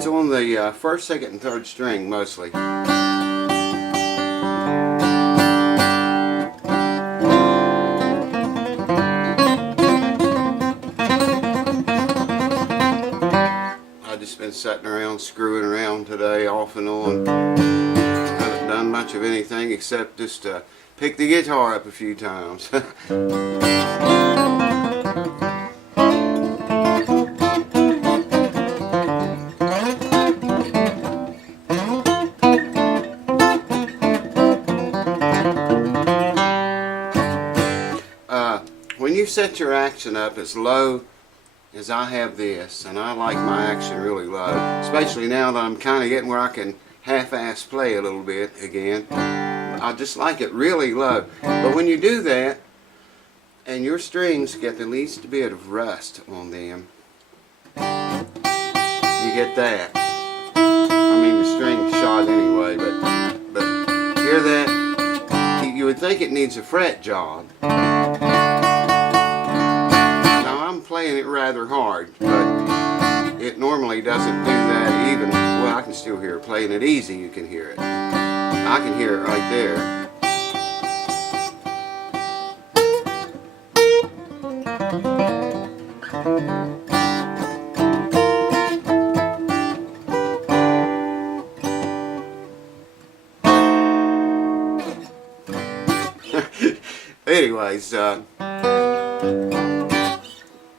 It's on the first, second, and third string mostly. I've just been sitting around screwing around today off and on. Haven't done much of anything except just pick the guitar up a few times. When you set your action up as low as I have this, and I like my action really low, especially now that I'm kind of getting where I can half-ass play a little bit again. I just like it really low. But when you do that, and your strings get the least bit of rust on them, you get that. I mean, the string's shot anyway, but hear that? You would think it needs a fret job. I'm playing it rather hard, but it normally doesn't do that even. Well, I can still hear it. Playing it easy, you can hear it. I can hear it right there. Anyways,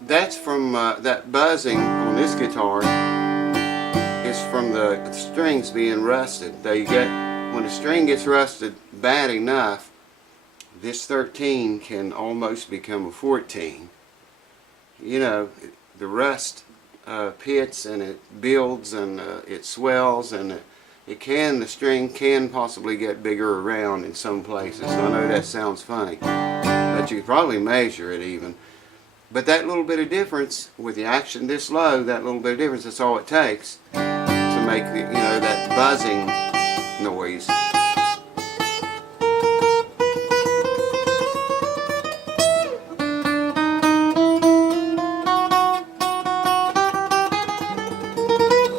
that's from that buzzing on this guitar is from the strings being rusted. They get, when a string gets rusted bad enough, this 13 can almost become a 14. You know, the rust pits and it builds and it swells, and the string can possibly get bigger around in some places. So I know that sounds funny, but you could probably measure it even. But that little bit of difference with the action this low, that little bit of difference, that's all it takes to make the, you know, that buzzing noise.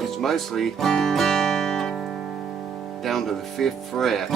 It's mostly down to the 5th fret.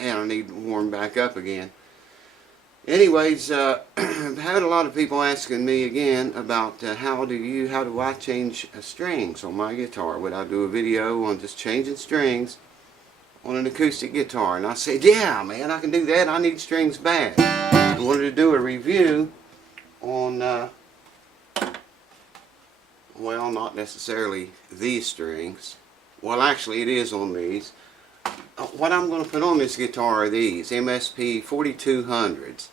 And I need to warm back up again. Anyways, I've had a lot of people asking me again about how do I change strings on my guitar? Would I do a video on just changing strings on an acoustic guitar? And I said, yeah, man, I can do that. I need strings bad. I wanted to do a review on, well, not necessarily these strings. Well, actually, it is on these. What I'm going to put on this guitar are these MSP 4200s.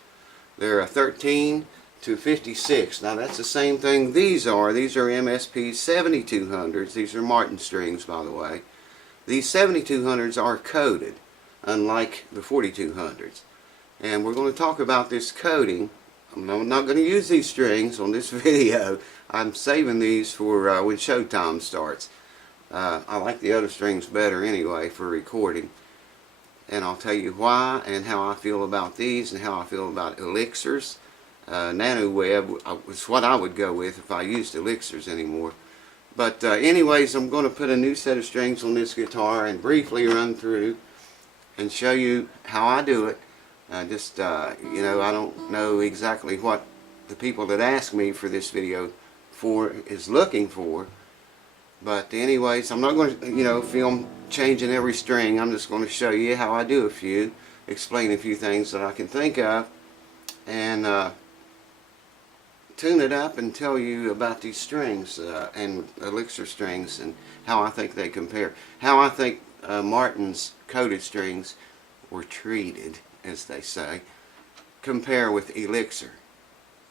They're a 13 to 56. Now that's the same thing these are. These are MSP 7200s. These are Martin strings, by the way. These 7200s are coated, unlike the 4200s. And we're going to talk about this coating. I'm not going to use these strings on this video. I'm saving these for when showtime starts. I like the other strings better anyway for recording, and I'll tell you why and how I feel about these and how I feel about Elixirs. Nano Web was what I would go with if I used Elixirs anymore. But anyways, I'm going to put a new set of strings on this guitar and briefly run through and show you how I do it. You know, I don't know exactly what the people that ask me for this video is looking for. But anyways, I'm not going to, film changing every string. I'm just going to show you how I do a few, explain a few things that I can think of, and tune it up and tell you about these strings and Elixir strings and how I think they compare. How I think Martin's coated strings were treated, as they say, compare with Elixir.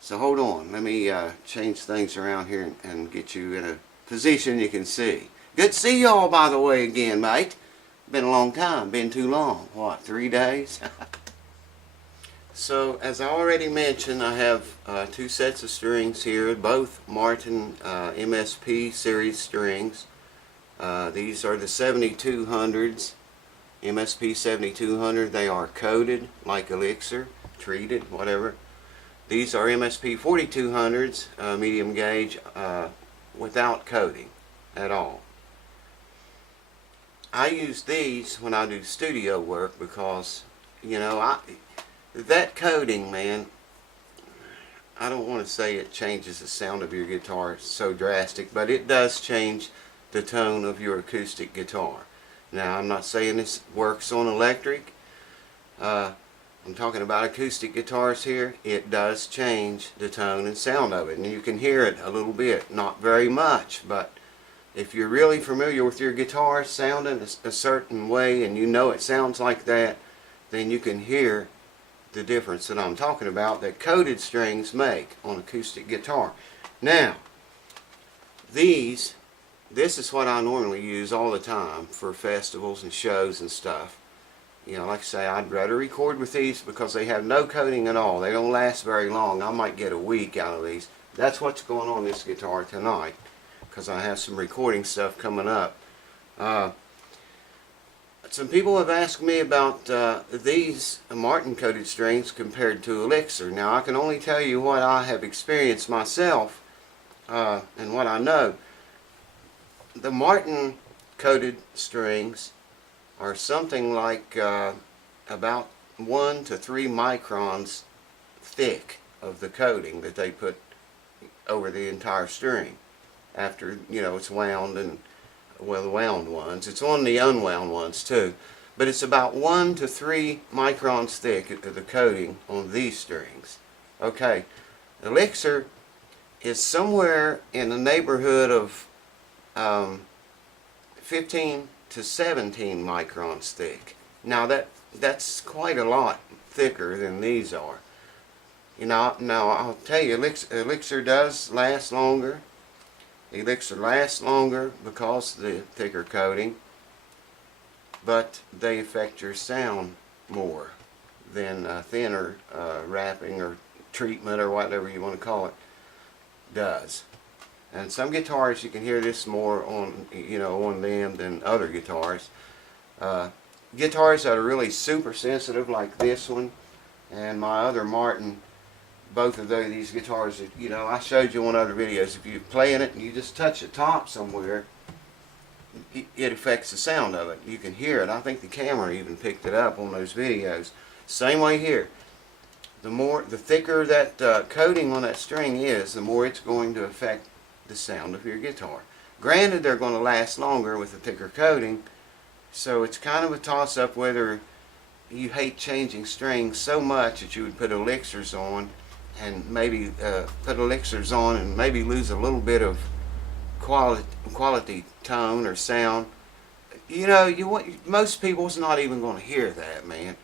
So hold on, let me change things around here and get you in a position you can see. Good to see y'all, by the way, again, mate. Been a long time, been too long. What, 3 days? So, as I already mentioned, I have 2 sets of strings here, both Martin MSP series strings. These are the 7200s, MSP 7200. They are coated like Elixir, treated, whatever. These are MSP 4200s, medium gauge, without coating at all. I use these when I do studio work because, that coating, man, I don't want to say it changes the sound of your guitar so drastic, but it does change the tone of your acoustic guitar. Now, I'm not saying this works on electric. I'm talking about acoustic guitars here. It does change the tone and sound of it, and you can hear it a little bit, not very much, but if you're really familiar with your guitar sounding a certain way and you know it sounds like that, then you can hear the difference that I'm talking about that coated strings make on acoustic guitar. Now, this is what I normally use all the time for festivals and shows and stuff. Like I say, I'd rather record with these because they have no coating at all. They don't last very long. I might get a week out of these. That's what's going on this guitar tonight, because I have some recording stuff coming up. Some people have asked me about these Martin coated strings compared to Elixir. Now, I can only tell you what I have experienced myself and what I know. The Martin coated strings are something like about 1 to 3 microns thick of the coating that they put over the entire string after it's wound, and well, the wound ones, it's on the unwound ones too, but it's about 1 to 3 microns thick of the coating on these strings. Okay, Elixir is somewhere in the neighborhood of 15 to 17 microns thick. Now that's quite a lot thicker than these are. Now I'll tell you, Elixir does last longer. Elixir lasts longer because of the thicker coating, but they affect your sound more than thinner wrapping or treatment or whatever you want to call it does. And some guitars you can hear this more on on them than other guitars. Guitars that are really super sensitive, like this one and my other Martin, both of these guitars, I showed you on other videos. If you're playing it and you just touch the top somewhere, it affects the sound of it. You can hear it. I think the camera even picked it up on those videos. Same way here. The thicker that coating on that string is, the more it's going to affect the sound of your guitar. Granted, they're going to last longer with a thicker coating, so it's kind of a toss-up whether you hate changing strings so much that you would put Elixirs on and maybe lose a little bit of quality tone or sound. Most people's not even going to hear that, man.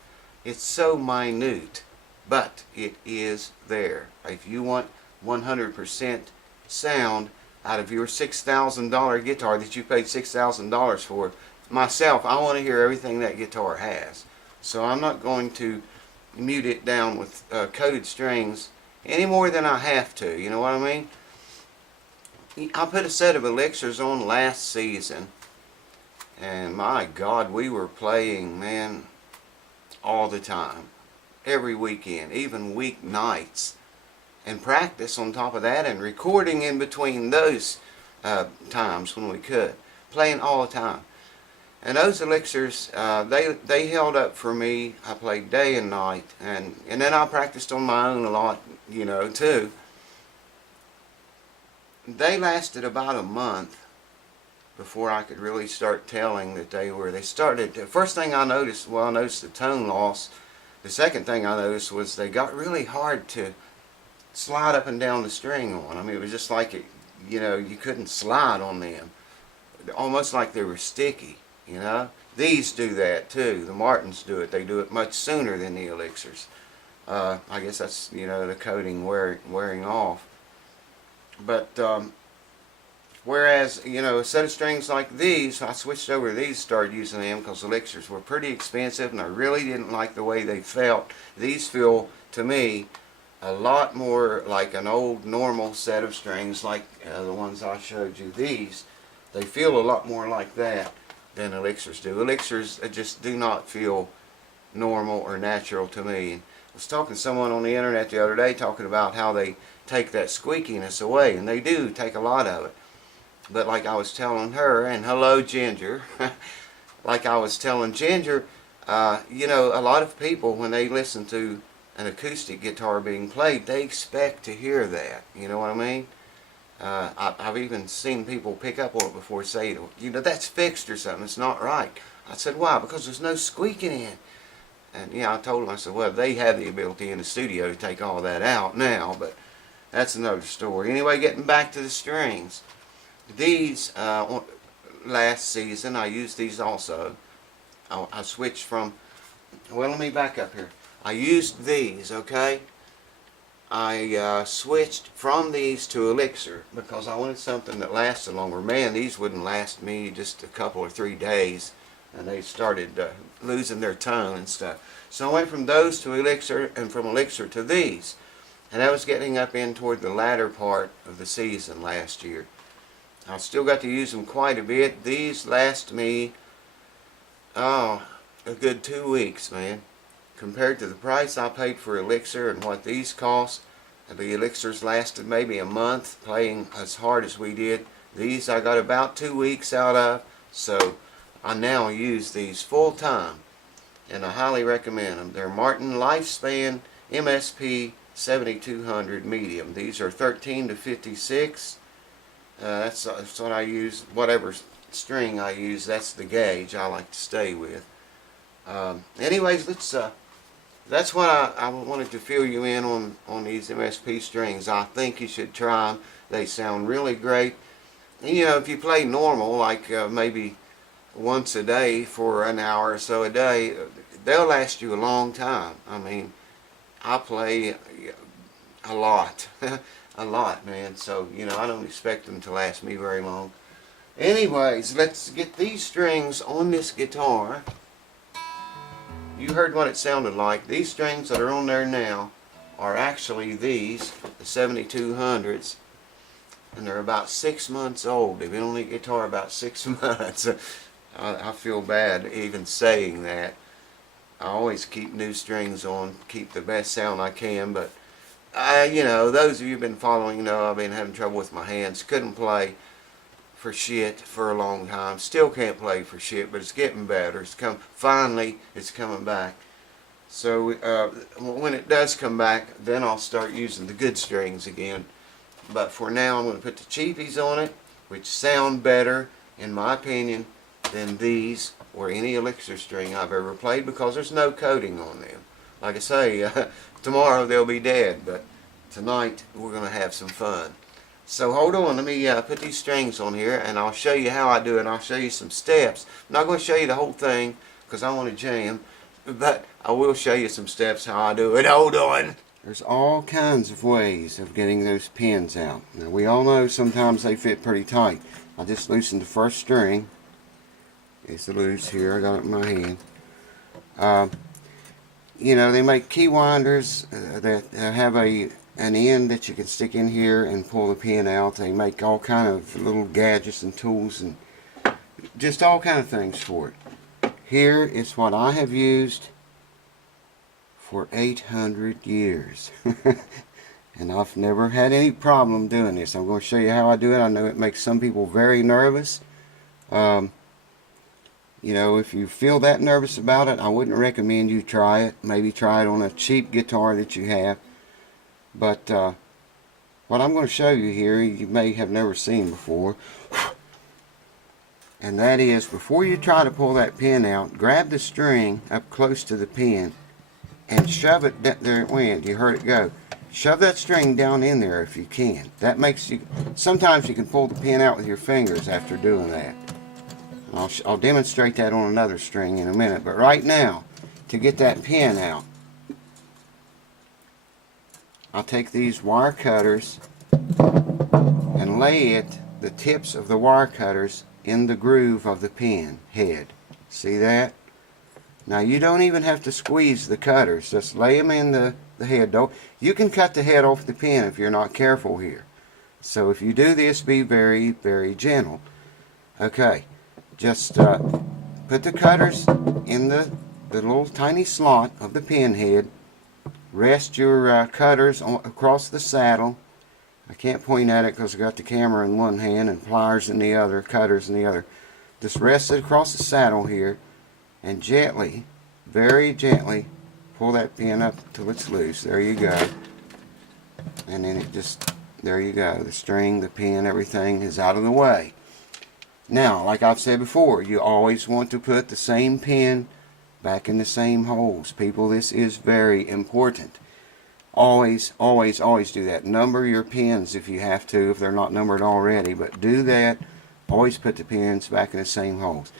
It's so minute, but it is there. If you want 100% sound out of your $6,000 guitar that you paid $6,000 for, myself, I want to hear everything that guitar has. So I'm not going to mute it down with coated strings any more than I have to. You know what I mean? I put a set of Elixirs on last season, and my God, we were playing, man, all the time, every weekend, even weeknights, and practice on top of that, and recording in between those times when we could, playing all the time. And those Elixirs, they held up for me. I played day and night, and then I practiced on my own a lot, too. They lasted about a month, before I could really start telling that they started, the first thing I noticed, well, I noticed the tone loss. The second thing I noticed was they got really hard to slide up and down the string on. I mean, it was just like it, you know, you couldn't slide on them. Almost like they were sticky, you know. These do that too. The Martins do it. They do it much sooner than the Elixirs. I guess that's, you know, the coating wearing off. But whereas, you know, a set of strings like these, I switched over to these, started using them because Elixirs were pretty expensive and I really didn't like the way they felt. These feel, to me, a lot more like an old normal set of strings like the ones I showed you. These, they feel a lot more like that than Elixirs do. Elixirs just do not feel normal or natural to me. I was talking to someone on the internet the other day talking about how they take that squeakiness away, and they do take a lot of it. But like I was telling her, and hello Ginger, like I was telling Ginger, you know, a lot of people when they listen to an acoustic guitar being played, they expect to hear that. You know what I mean? I've even seen people pick up on it before saying, you know, that's fixed or something, it's not right. I said, why? Because there's no squeaking in. And yeah, I told them, I said, well, they have the ability in the studio to take all that out now, but that's another story. Anyway, getting back to the strings. These, last season, I used these also. I switched from, well, let me back up here. I used these, okay? I switched from these to Elixir because I wanted something that lasted longer. Man, these wouldn't last me just a couple or 3 days, and they started losing their tone and stuff. So I went from those to Elixir, and from Elixir to these. And I was getting up in toward the latter part of the season last year. I still got to use them quite a bit. These last me, oh, a good 2 weeks, man. Compared to the price I paid for Elixir and what these cost, the Elixirs lasted maybe a month playing as hard as we did. These I got about 2 weeks out of, so I now use these full time, and I highly recommend them. They're Martin Lifespan MSP 7200 medium. These are 13 to 56. That's what I use. Whatever string I use, that's the gauge I like to stay with. Anyways, let's. That's what I wanted to fill you in on these MSP strings. I think you should try them. They sound really great. And, you know, if you play normal, like maybe once a day for an hour or so a day, they'll last you a long time. I mean, I play a lot. A lot, man. So, you know, I don't expect them to last me very long. Anyways, let's get these strings on this guitar. You heard what it sounded like. These strings that are on there now are actually these, the 7200s, and they're about 6 months old. They've been on the guitar about 6 months. I feel bad even saying that. I always keep new strings on, keep the best sound I can, but you know, those of you who've been following know I've been having trouble with my hands. Couldn't play for shit for a long time. Still can't play for shit, but it's getting better. Finally, it's coming back. So when it does come back, then I'll start using the good strings again. But for now, I'm going to put the cheapies on it, which sound better, in my opinion, than these or any Elixir string I've ever played, because there's no coating on them. Like I say, tomorrow they'll be dead, but tonight we're going to have some fun. So hold on, let me put these strings on here, and I'll show you how I do it. I'll show you some steps. I'm not going to show you the whole thing because I want to jam, but I will show you some steps how I do it. Hold on. There's all kinds of ways of getting those pins out. Now we all know sometimes they fit pretty tight. I just loosened the first string. It's loose here. I got it in my hand. You know, they make key winders that have an end that you can stick in here and pull the pin out. They make all kind of little gadgets and tools and just all kind of things for it. Here is what I have used for 800 years. And I've never had any problem doing this. I'm going to show you how I do it. I know it makes some people very nervous. You know, if you feel that nervous about it, I wouldn't recommend you try it. Maybe try it on a cheap guitar that you have. But what I'm going to show you here, you may have never seen before. And that is, before you try to pull that pin out, grab the string up close to the pin and shove it, there it went, you heard it go. Shove that string down in there if you can. That makes you, sometimes you can pull the pin out with your fingers after doing that. I'll demonstrate that on another string in a minute, but right now, to get that pin out, I'll take these wire cutters and lay the tips of the wire cutters in the groove of the pin head. See that? Now you don't even have to squeeze the cutters, just lay them in the head. You can cut the head off the pin if you're not careful here. So if you do this, be very, very gentle. Okay, just put the cutters in the little tiny slot of the pin head. Rest your cutters across the saddle. I can't point at it because I got the camera in one hand and pliers in the other, cutters in the other. Just rest it across the saddle here and gently, very gently, pull that pin up till it's loose. There you go. And then it just, there you go. The string, the pin, everything is out of the way. Now, like I've said before, you always want to put the same pin back in the same holes. People, this is very important. Always, always, always do that. Number your pins if you have to, if they're not numbered already, but do that. Always put the pins back in the same holes.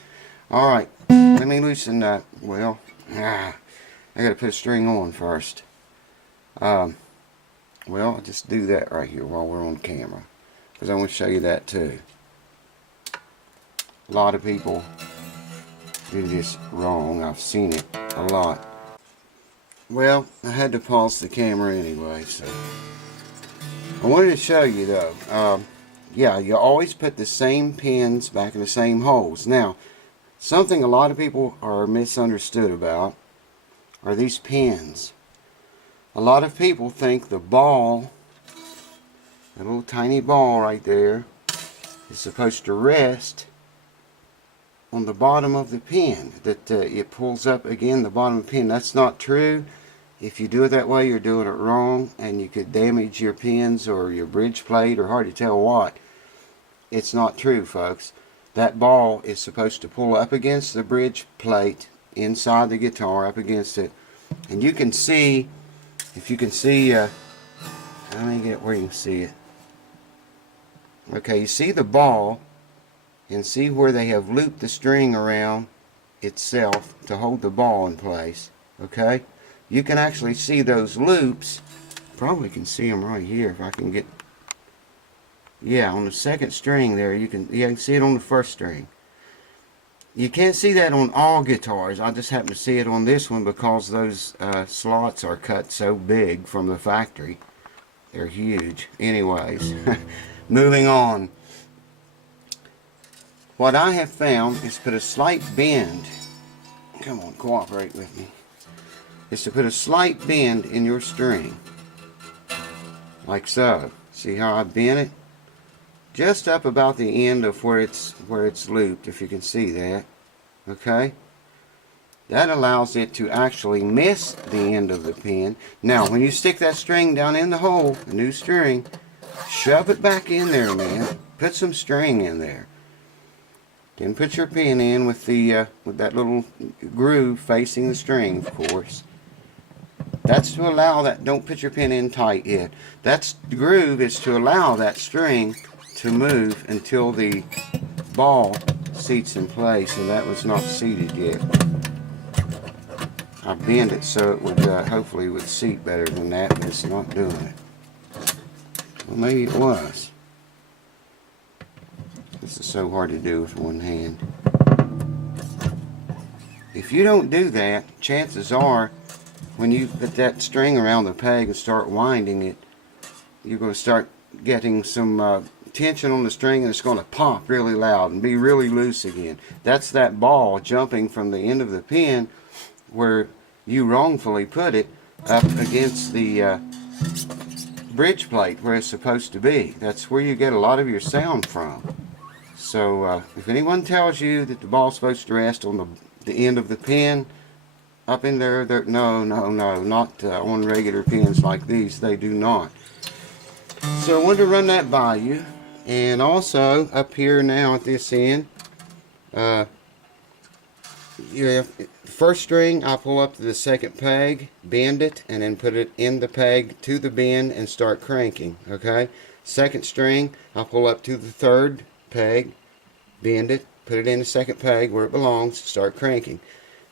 Alright, let me loosen that. Well, I gotta put a string on first. Well, I'll just do that right here while we're on camera, because I want to show you that too. A lot of people do this wrong. I've seen it a lot. Well, I had to pause the camera anyway, so I wanted to show you though. Yeah, you always put the same pins back in the same holes. Now, something a lot of people are misunderstood about are these pins. A lot of people think the ball, that little tiny ball right there, is supposed to rest on the bottom of the pin, that it pulls up again the bottom of the pin. That's not true. If you do it that way, you're doing it wrong, and you could damage your pins or your bridge plate, or hard to tell what. It's not true, folks. That ball is supposed to pull up against the bridge plate inside the guitar, up against it. And you can see, if you can see, let me get where you can see it. Okay, you see the ball, and see where they have looped the string around itself to hold the ball in place. Okay? You can actually see those loops. Probably can see them right here if I can get, yeah, on the second string there. You can see it on the first string. You can't see that on all guitars. I just happen to see it on this one because those slots are cut so big from the factory. They're huge. Anyways, moving on. What I have found is put a slight bend. Come on, cooperate with me. Is to put a slight bend in your string, like so. See how I bend it? Just up about the end of where it's looped, if you can see that. Okay? That allows it to actually miss the end of the pin. Now, when you stick that string down in the hole, a new string, shove it back in there, man. Put some string in there. Then put your pin in with the with that little groove facing the string, of course. That's to allow that, don't put your pin in tight yet. That's, the groove is to allow that string to move until the ball seats in place, and that was not seated yet. I bend it so it would, hopefully would seat better than that, but it's not doing it. Well, maybe it was. This is so hard to do with one hand. If you don't do that, chances are, when you put that string around the peg and start winding it, you're going to start getting some tension on the string, and it's going to pop really loud and be really loose again. That's that ball jumping from the end of the pin where you wrongfully put it up against the bridge plate where it's supposed to be. That's where you get a lot of your sound from. So if anyone tells you that the ball's supposed to rest on the end of the pin, up in there, no, not on regular pins like these. They do not. So I wanted to run that by you. And also up here now at this end, First string, I pull up to the second peg, bend it, and then put it in the peg to the bend and start cranking. Okay. Second string, I pull up to the third peg, bend it, put it in the second peg where it belongs, start cranking.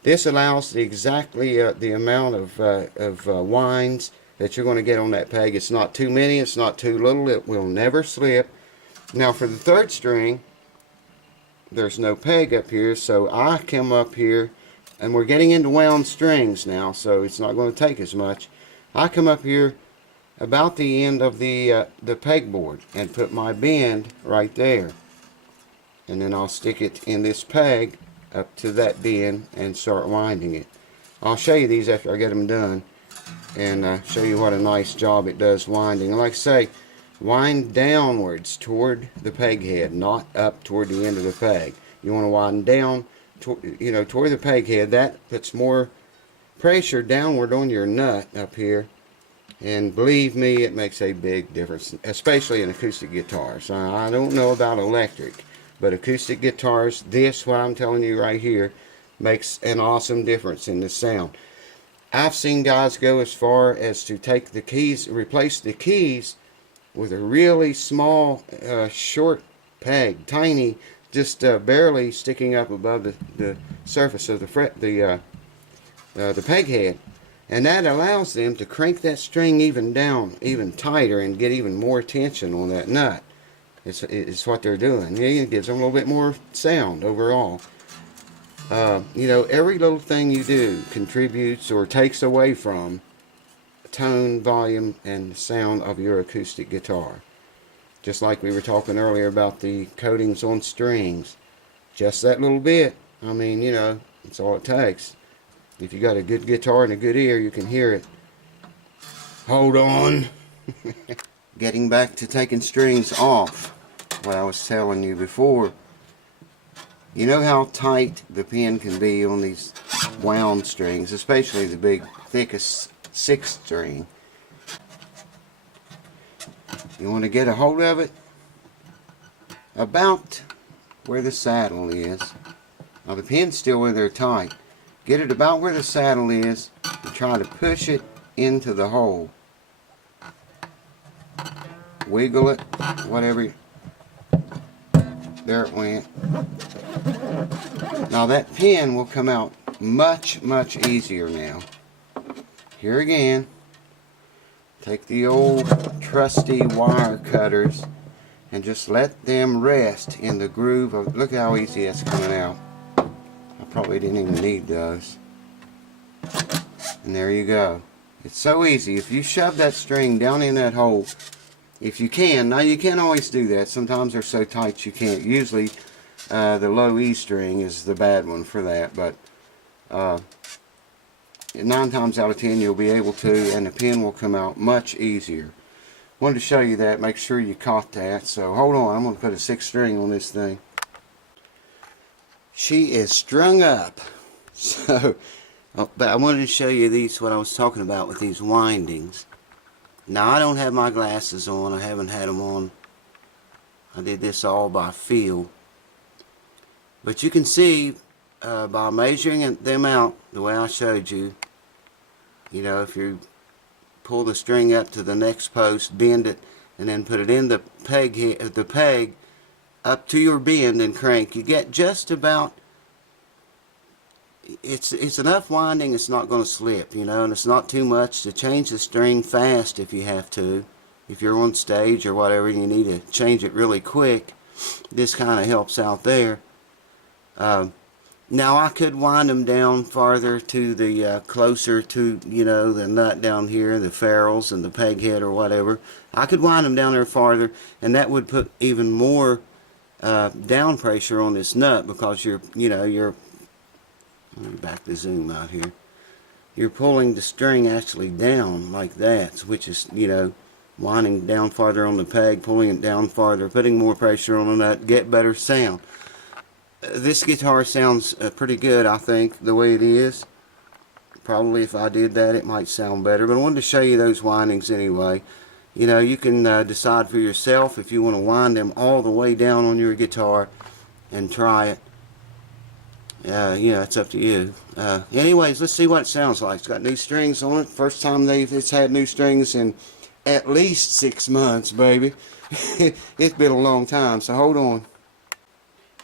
This allows exactly the amount of winds that you're going to get on that peg. It's not too many, it's not too little, it will never slip. Now for the third string, there's no peg up here, so I come up here, and we're getting into wound strings now, so it's not going to take as much. I come up here about the end of the pegboard and put my bend right there, and then I'll stick it in this peg up to that bend and start winding it. I'll show you these after I get them done and show you what a nice job it does winding. And like I say, wind downwards toward the peg head, not up toward the end of the peg. You want to wind down, toward the peg head. That puts more pressure downward on your nut up here, and believe me, it makes a big difference, especially in acoustic guitars. I don't know about electric, but acoustic guitars, what I'm telling you right here, makes an awesome difference in the sound. I've seen guys go as far as to take the keys, replace the keys with a really small, short peg, tiny, just barely sticking up above the surface of the peg head, and that allows them to crank that string even down, even tighter, and get even more tension on that nut. It's what they're doing. It gives them a little bit more sound overall. Every little thing you do contributes or takes away from tone, volume, and sound of your acoustic guitar. Just like we were talking earlier about the coatings on strings. Just that little bit. I mean, it's all it takes. If you got a good guitar and a good ear, you can hear it. Hold on. Getting back to taking strings off, what I was telling you before. You know how tight the pin can be on these wound strings, especially the big, thickest 6th string. You want to get a hold of it about where the saddle is. Now the pin's still where they're tight. Get it about where the saddle is and try to push it into the hole. Wiggle it, whatever. There it went. Now that pin will come out much, much easier now. Here again, take the old trusty wire cutters and just let them rest in the groove of, look how easy that's coming out. I probably didn't even need those. And there you go. It's so easy. If you shove that string down in that hole, if you can, now you can't always do that. Sometimes they're so tight you can't. Usually the low E string is the bad one for that, but 9 times out of 10 you'll be able to, and the pin will come out much easier. Wanted to show you that, make sure you caught that. So hold on, I'm going to put a 6th string on this thing. She is strung up. So, but I wanted to show you what I was talking about with these windings. Now I don't have my glasses on, I haven't had them on. I did this all by feel. But you can see by measuring them out the way I showed you, if you pull the string up to the next post, bend it, and then put it in the peg up to your bend and crank, you get just about, it's enough winding, it's not going to slip, and it's not too much to change the string fast if you have to. If you're on stage or whatever and you need to change it really quick, this kind of helps out there. Now I could wind them down farther to the closer to the nut down here, the ferrules and the peg head or whatever. I could wind them down there farther, and that would put even more down pressure on this nut, because you're let me back the zoom out here. You're pulling the string actually down like that, which is winding down farther on the peg, pulling it down farther, putting more pressure on the nut, get better sound. This guitar sounds pretty good, I think, the way it is. Probably if I did that it might sound better, but I wanted to show you those windings anyway. You can decide for yourself if you want to wind them all the way down on your guitar and try it. You know, it's up to you. Anyways, let's see what it sounds like. It's got new strings on it. First time it's had new strings in at least 6 months, baby. It's been a long time, so hold on.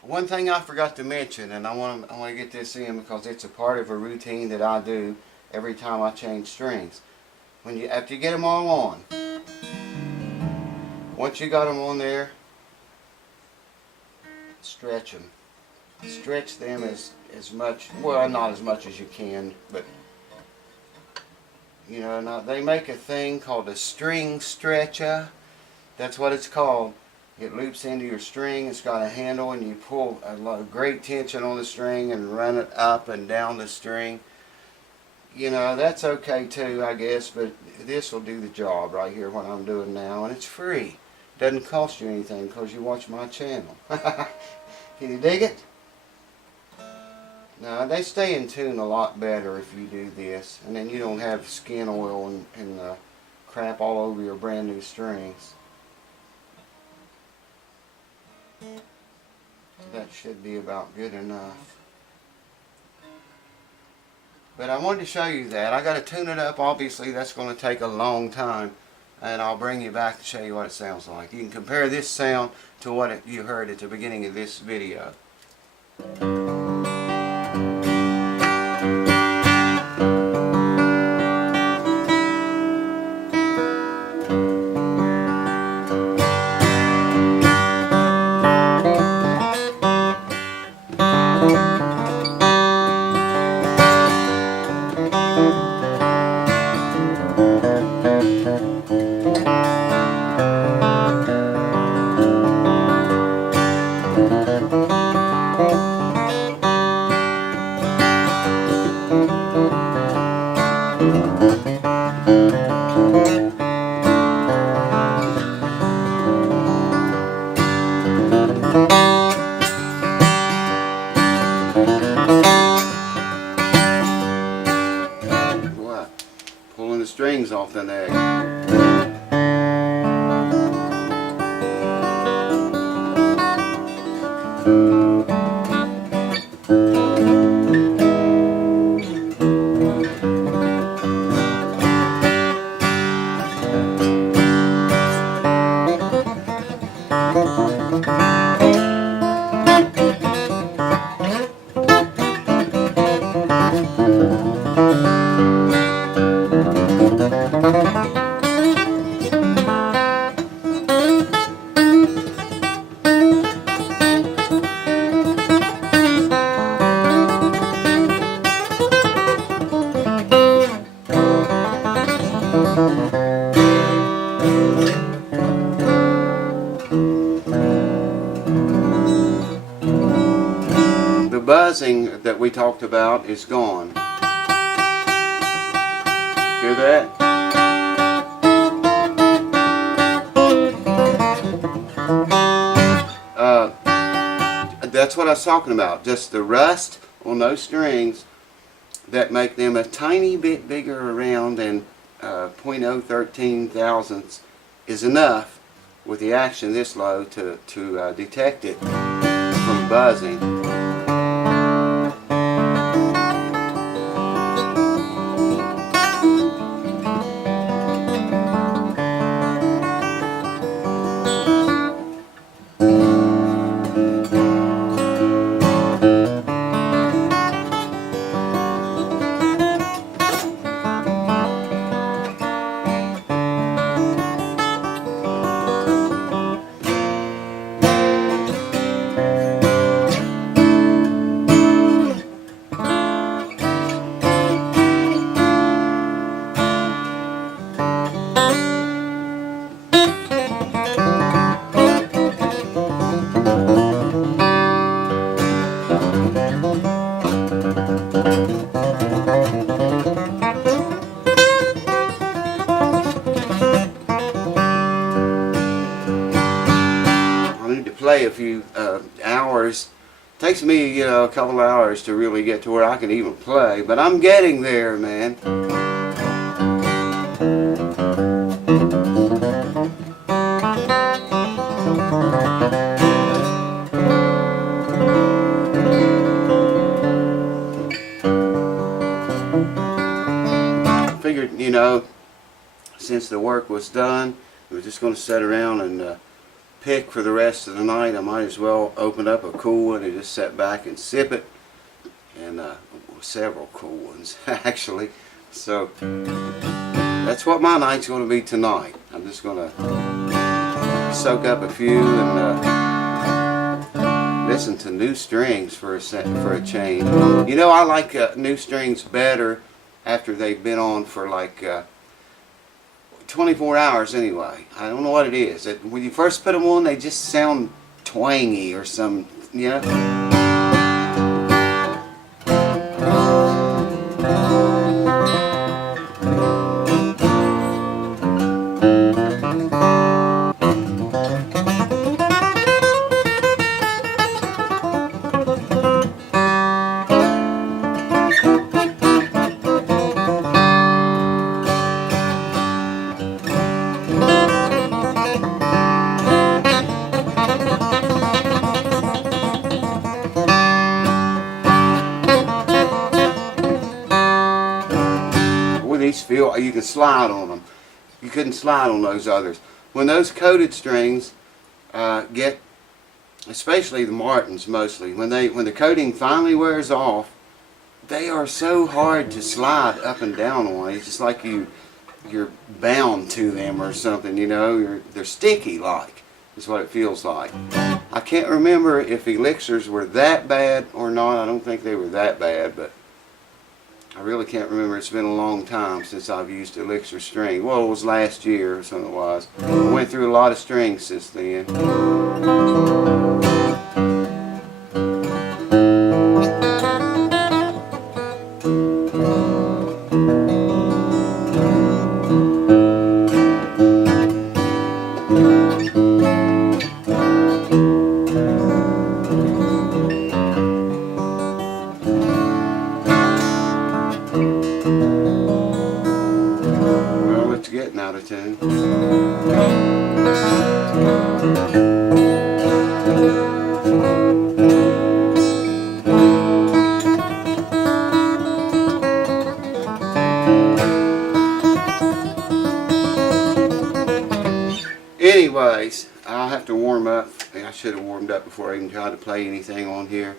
One thing I forgot to mention, and I want to get this in because it's a part of a routine that I do every time I change strings. After you get them all on, once you got them on there, stretch them. Stretch them as much, well, not as much as you can, but you know, now they make a thing called a string stretcher. That's what it's called. It loops into your string. It's got a handle, and you pull a lot of great tension on the string and run it up and down the string. You know, that's okay too, I guess, but this will do the job right here, what I'm doing now, and it's free. Doesn't cost you anything because you watch my channel. Can you dig it? Now, they stay in tune a lot better if you do this, and then you don't have skin oil and crap all over your brand new strings. That should be about good enough. But I wanted to show you that. I got to tune it up. Obviously, that's going to take a long time, and I'll bring you back to show you what it sounds like. You can compare this sound to what you heard at the beginning of this video. Pulling the strings off the neck. The buzzing that we talked about is gone. Hear that? That's what I was talking about. Just the rust on those strings that make them a tiny bit bigger around, and 0.013 thousandths is enough with the action this low to detect it from buzzing. Play a few hours. Takes me, you know, a couple hours to really get to where I can even play, but I'm getting there, man. know, since the work was done, we're just going to sit around and pick for the rest of the night. I might as well open up a cool one and just sit back and sip it, and several cool ones actually. So that's what my night's going to be tonight. I'm just going to soak up a few and listen to new strings for a change. You know, I like new strings better after they've been on for like 24 hours anyway. I don't know what it is. When you first put them on, they just sound twangy or some, you know. These feel, you can slide on them. You couldn't slide on those others. When those coated strings get, especially the Martins mostly, when the coating finally wears off, they are so hard to slide up and down on. It's just like you're bound to them or something, you know. They're sticky like, is what it feels like. I can't remember if Elixirs were that bad or not. I don't think they were that bad, but I really can't remember. It's been a long time since I've used Elixir string. Well, it was last year or something it was. I went through a lot of strings since then. Getting out of tune. Anyways, I'll have to warm up. I should have warmed up before I even tried to play anything on here.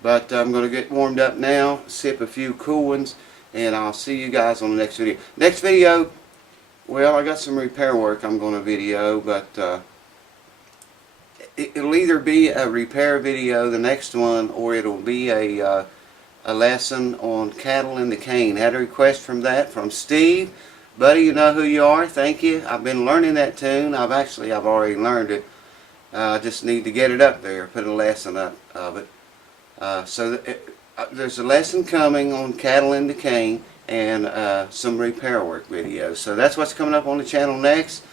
But I'm going to get warmed up now, sip a few cool ones, and I'll see you guys on the next video. Next video, well, I got some repair work I'm going to video, but it'll either be a repair video, the next one, or it'll be a lesson on Cattle in the Cane. Had a request from Steve. Buddy, you know who you are. Thank you. I've been learning that tune. I've already learned it. I just need to get it up there, put a lesson up of it. There's a lesson coming on Cattle in the Cane, and some repair work videos. So that's what's coming up on the channel next.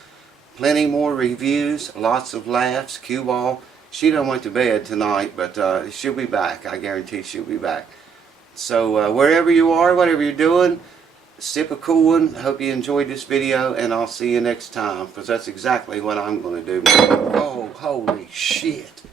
Plenty more reviews, lots of laughs. Q-Ball, she done went to bed tonight, but she'll be back. I guarantee she'll be back. So wherever you are, whatever you're doing, sip a cool one. Hope you enjoyed this video, and I'll see you next time, because that's exactly what I'm going to do. Oh, holy shit.